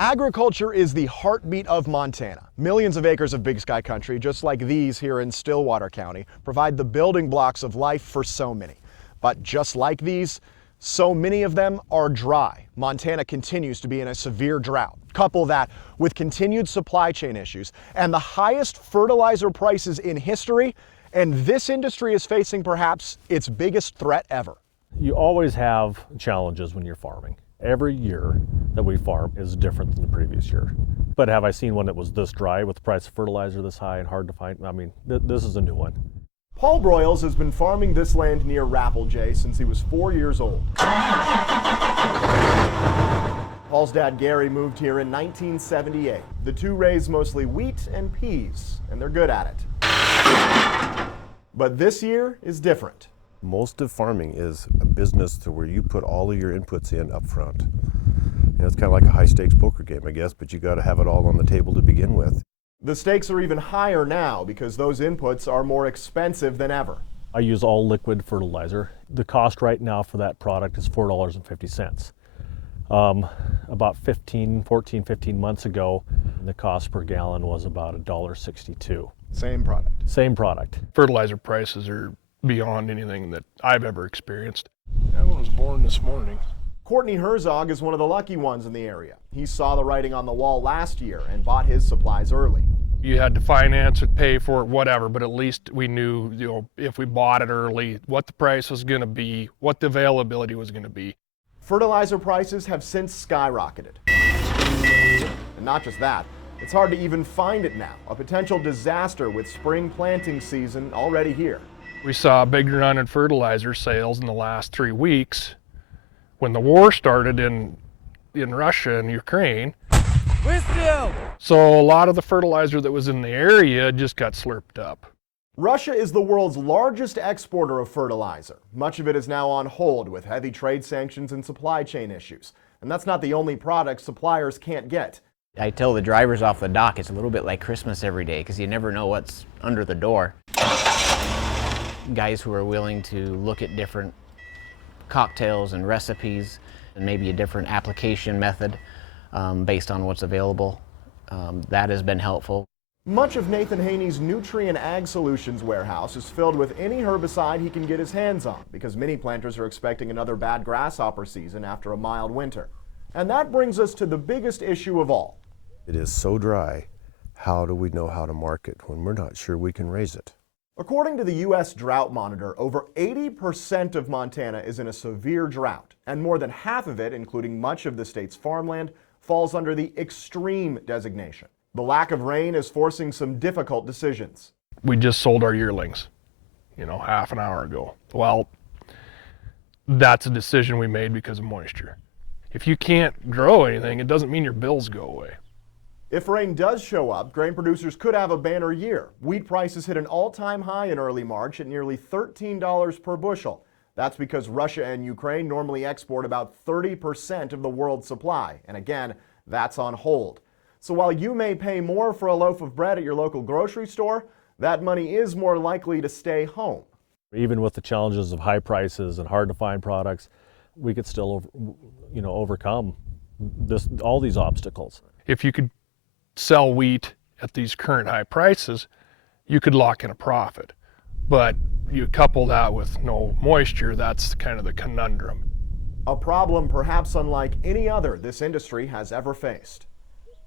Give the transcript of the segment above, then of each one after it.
Agriculture is the heartbeat of Montana. Millions of acres of Big Sky country, just like these here in Stillwater County, provide the building blocks of life for so many. But just like these, so many of them are dry. Montana continues to be in a severe drought. Couple that with continued supply chain issues and the highest fertilizer prices in history, and this industry is facing perhaps its biggest threat ever. You always have challenges when you're farming. Every year that we farm is different than the previous year. But have I seen one that was this dry with the price of fertilizer this high and hard to find? I mean, this is a new one. Paul Broyles has been farming this land near Rappeljay since he was 4 years old. Paul's dad Gary moved here in 1978. The two raise mostly wheat and peas, and they're good at it. But this year is different. Most of farming is a business to where you put all of your inputs in up front. You know, it's kind of like a high stakes poker game, I guess, but you got to have it all on the table to begin with. The stakes are even higher now because those inputs are more expensive than ever. I use all liquid fertilizer. The cost right now for that product is $4.50. About 15 months ago, the cost per gallon was about $1.62. Same product. Same product. Fertilizer prices are beyond anything that I've ever experienced. That one was born this morning. Courtney Herzog is one of the lucky ones in the area. He saw the writing on the wall last year and bought his supplies early. You had to finance it, pay for it, whatever, but at least we knew, if we bought it early, what the price was going to be, what the availability was going to be. Fertilizer prices have since skyrocketed. And not just that, it's hard to even find it now, a potential disaster with spring planting season already here. We saw a big run in fertilizer sales in the last 3 weeks when the war started in Russia and Ukraine. So a lot of the fertilizer that was in the area just got slurped up. Russia is the world's largest exporter of fertilizer. Much of it is now on hold with heavy trade sanctions and supply chain issues. And that's not the only product suppliers can't get. I tell the drivers off the dock it's a little bit like Christmas every day because you never know what's under the door. Guys who are willing to look at different cocktails and recipes and maybe a different application method based on what's available. That has been helpful. Much of Nathan Haney's Nutrient Ag Solutions warehouse is filled with any herbicide he can get his hands on because many planters are expecting another bad grasshopper season after a mild winter. And that brings us to the biggest issue of all. It is so dry, how do we know how to market when we're not sure we can raise it? According to the U.S. Drought Monitor, over 80% of Montana is in a severe drought, and more than half of it, including much of the state's farmland, falls under the extreme designation. The lack of rain is forcing some difficult decisions. We just sold our yearlings, half an hour ago. Well, that's a decision we made because of moisture. If you can't grow anything, it doesn't mean your bills go away. If rain does show up, grain producers could have a banner year. Wheat prices hit an all-time high in early March at nearly $13 per bushel. That's because Russia and Ukraine normally export about 30% of the world's supply. And again, that's on hold. So while you may pay more for a loaf of bread at your local grocery store, that money is more likely to stay home. Even with the challenges of high prices and hard to find products, we could still, overcome all these obstacles. If you could sell wheat at these current high prices, you could lock in a profit. But you couple that with no moisture, that's kind of the conundrum. A problem perhaps unlike any other this industry has ever faced.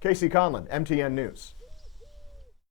Casey Conlon, MTN News.